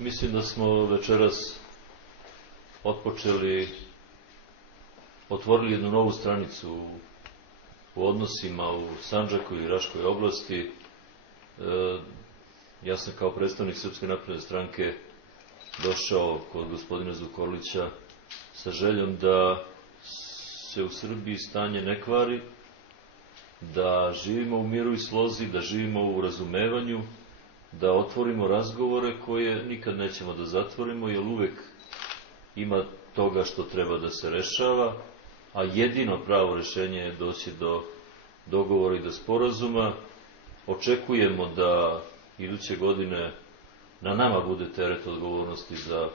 Mislim da smo večeras otvorili jednu novu stranicu u odnosima u Sandžaku i Raškoj oblasti. Ja sam kao predstavnik Srpske napredne stranke došao kod gospodina Zukorlića sa željom da se u Srbiji stanje ne kvari, da živimo u miru i slozi, da živimo u razumevanju, da otvorimo razgovore koje nikad nećemo da zatvorimo, jer uvek ima toga što treba da se rešava, a jedino pravo rešenje je doći do dogovora i do sporazuma. Očekujemo da iduće godine na nama bude teret odgovornosti za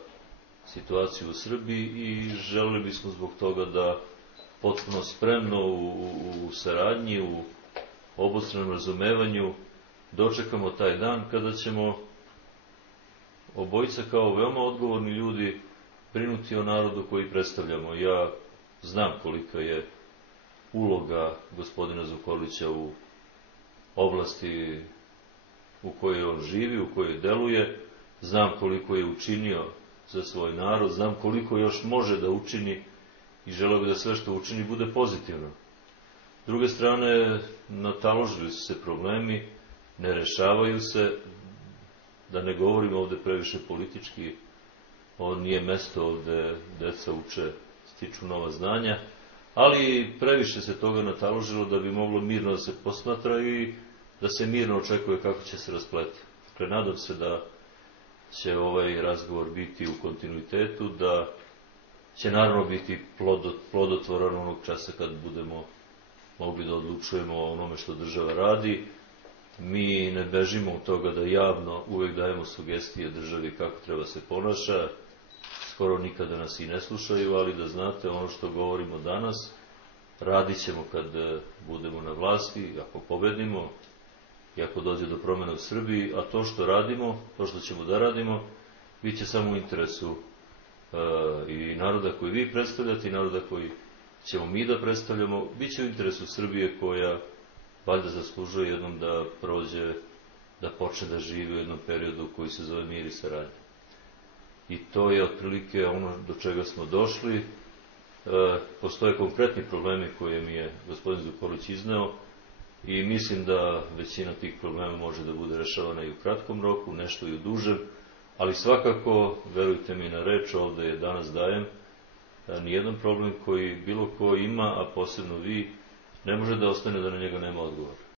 situaciju u Srbiji i želeli bismo zbog toga da potpuno spremno u saradnji, u obostranom razumevanju dočekamo taj dan kada ćemo obojica kao veoma odgovorni ljudi brinuti o narodu koji predstavljamo. Ja znam kolika je uloga gospodina Zukorlića u oblasti u kojoj on živi, u kojoj deluje, znam koliko je učinio za svoj narod, znam koliko još može da učini i želeo bi da sve što učini bude pozitivno. S druge strane, nataložili su se problemi, ne rešavaju se, da ne govorimo ovde previše politički, ovo nije mesto ovde deca uče, stiču nova znanja, ali previše se toga nataložilo da bi moglo mirno da se posmatra i da se mirno očekuje kako će se raspletiti. Dakle, nadam se da će ovaj razgovor biti u kontinuitetu, da će naravno biti plodotvoran onog časa kad budemo mogli da odlučujemo o onome što država radi. Mi ne bežimo od toga da javno uvek dajemo sugestije državi kako treba se ponaša, skoro nikada nas i ne slušaju, ali da znate ono što govorimo danas, radit ćemo kad budemo na vlasti, ako pobedimo i ako dođe do promjena u Srbiji, a to što radimo, to što ćemo da radimo, bit će samo u interesu i naroda koji vi predstavljate i naroda koji ćemo mi da predstavljamo, bit će u interesu Srbije koja valjda zaslužuje jednom da prođe, da počne da živi u jednom periodu koji se zove mir i saradnja. I to je otprilike ono do čega smo došli. Postoje konkretni problemi koje mi je gospodin Zukorlić izneo i mislim da većina tih problema može da bude rešavana i u kratkom roku, nešto i u dužem, ali svakako, verujte mi na reč, ovde je danas dajem, nijedan problem koji bilo ko ima, a posebno vi, ne može da ostane da na njega nema odgovor.